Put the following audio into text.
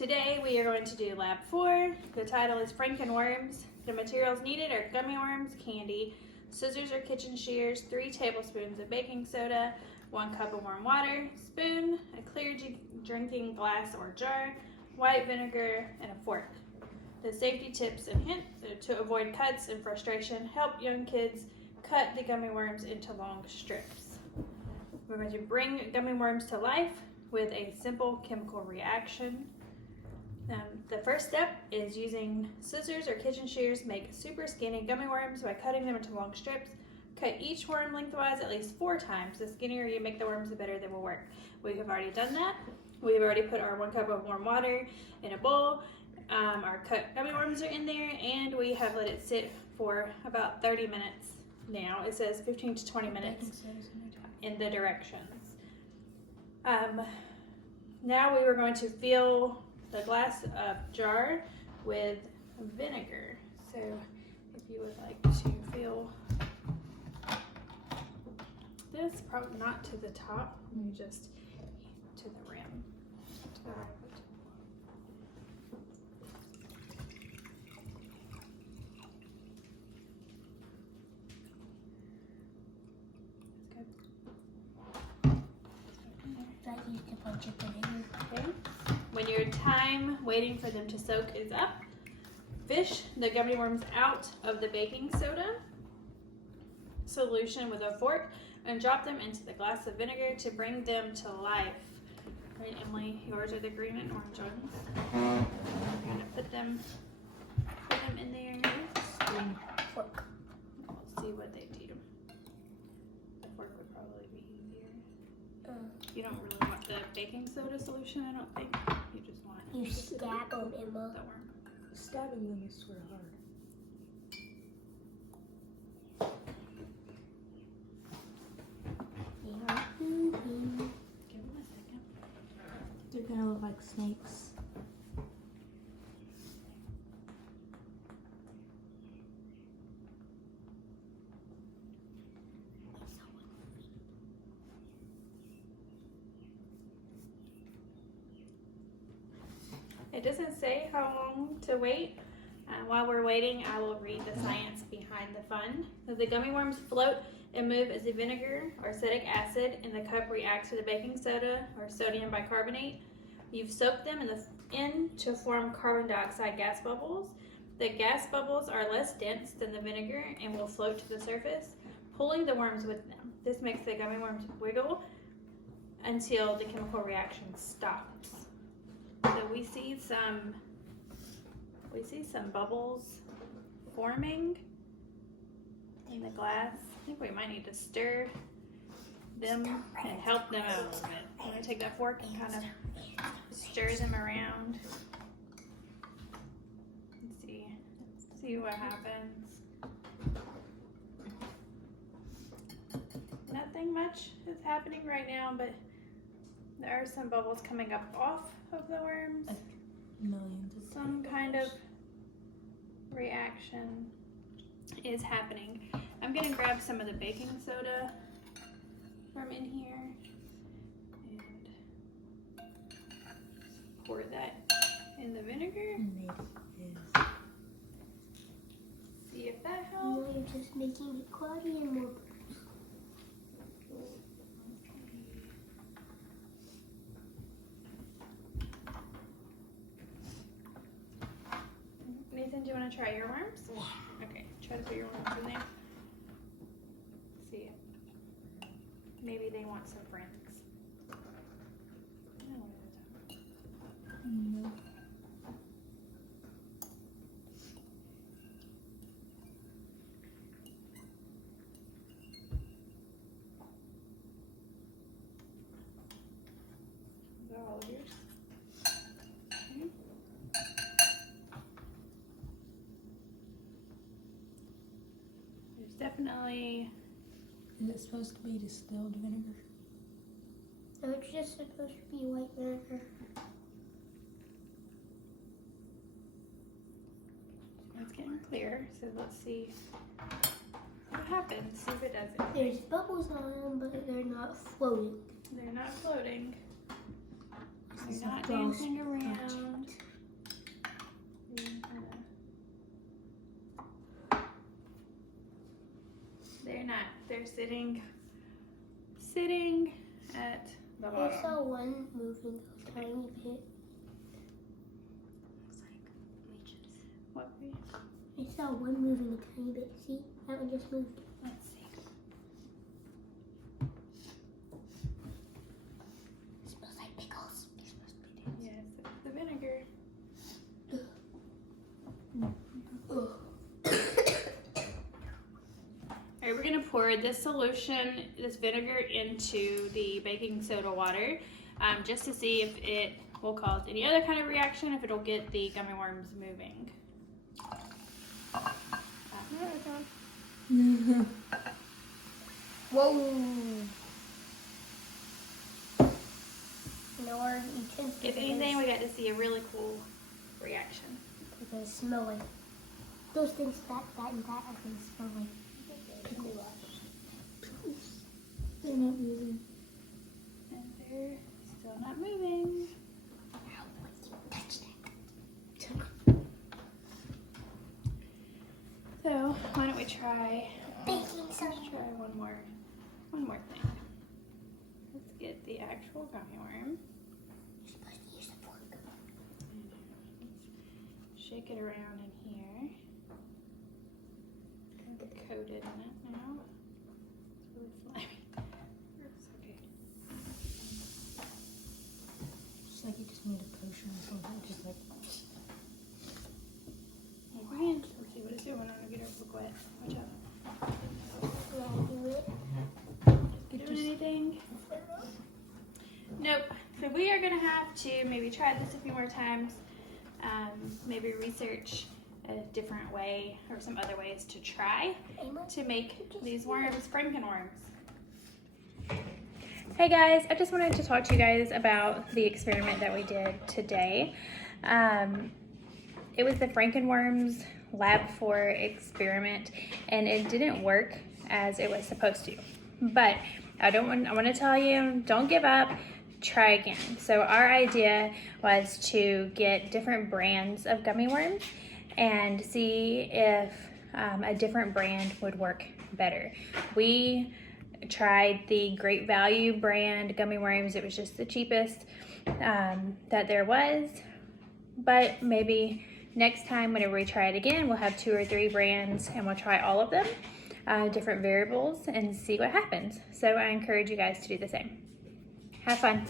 Today we are going to do lab 4. The title is Frankenworms. The materials needed are gummy worms, candy, scissors or kitchen shears, 3 tablespoons of baking soda, 1 cup of warm water, spoon, a clear drinking glass or jar, white vinegar, and a fork. The safety tips and hints to avoid cuts and frustration help young kids cut the gummy worms into long strips. We're going to bring gummy worms to life with a simple chemical reaction. The first step is using scissors or kitchen shears to make super skinny gummy worms by cutting them into long strips. Cut each worm lengthwise at least 4 times. The skinnier you make the worms, the better they will work. We have already done that. We've already put our 1 cup of warm water in a bowl. Our cut gummy worms are in there, and we have let it sit for about 30 minutes now. It says 15 to 20 minutes in the directions. Now we were going to fill the glass jar with vinegar. So if you would like to fill this, probably not to the top, maybe just to the rim. To the rim. Okay. When your time waiting for them to soak is up, fish the gummy worms out of the baking soda solution with a fork and drop them into the glass of vinegar to bring them to life. Right, Emily, yours are the green and orange ones. We're gonna put them in there. Fork. We'll see what they do. The fork would probably be easier. You don't really want the baking soda solution, I don't think. You just want you stab them, Emma. The worm. Stabbing them is sort of hard. Give them a second. They're gonna look like snakes. It doesn't say how long to wait. While we're waiting, I will read the science behind the fun. So the gummy worms float and move as the vinegar or acetic acid in the cup reacts to the baking soda or sodium bicarbonate. You've soaked them in to form carbon dioxide gas bubbles. The gas bubbles are less dense than the vinegar and will float to the surface, pulling the worms with them. This makes the gummy worms wiggle until the chemical reaction stops. So we see some bubbles forming in the glass. I think we might need to stir them and help them out a little bit. I'm going to take that fork and kind of stir them around and see what happens. Nothing much is happening right now, but there are some bubbles coming up off of the worms. Millions of Some kind of reaction is happening. I'm gonna grab some of the baking soda from in here and pour that in the vinegar. See if that helps. No, you're just making it cloudy and more. Nathan, do you want to try your worms? Yeah. Okay, try to put your worms in there. See it. Maybe they want some friends. No. Is that all of yours? Okay. There's definitely. Is it supposed to be distilled vinegar? No, it's just supposed to be white vinegar. It's getting clear, so let's see what happens. See if it does it. There's bubbles on them, but they're not floating. They're not floating. This They're is not a gross dancing around. project. they're sitting at the I bottom. saw one moving a tiny bit. Looks like leeches. What? I saw one moving a tiny bit. See? That one just moved. Let's see. It smells like pickles. It's supposed to be Yes, it's the vinegar. Alright, we're gonna pour this solution, this vinegar, into the baking soda water, just to see if it will cause any other kind of reaction, if it'll get the gummy worms moving. Whoa! Now our utensils. If anything, we got to see a really cool reaction. They smell like those things. That, and that. I think smell like pickle. They're not moving. And they're still not moving. How would you touch that? So, why don't we try Baking soda. let's try one more thing. Let's get the actual gummy worm. You're supposed to use a fork. Shake it around in here. Kind of coated in it now. It's really slimy. It's okay. It's like you just need a potion or something. Just like. Hold my hand. Let's see what it's doing. I'm gonna get her book wet. Watch out. Do it. Doing anything? Nope. So we are gonna have to maybe try this a few more times. Maybe research a different way or some other ways to try to make these worms Frankenworms. Hey guys, I just wanted to talk to you guys about the experiment that we did today. It was the Frankenworms Lab 4 experiment, and it didn't work as it was supposed to. But I want to tell you, don't give up. Try again. So our idea was to get different brands of gummy worms and see if a different brand would work better. We tried the Great Value brand gummy worms. It was just the cheapest that there was, but maybe next time whenever we try it again, we'll have 2 or 3 brands and we'll try all of them, different variables, and see what happens. So I encourage you guys to do the same. Have fun.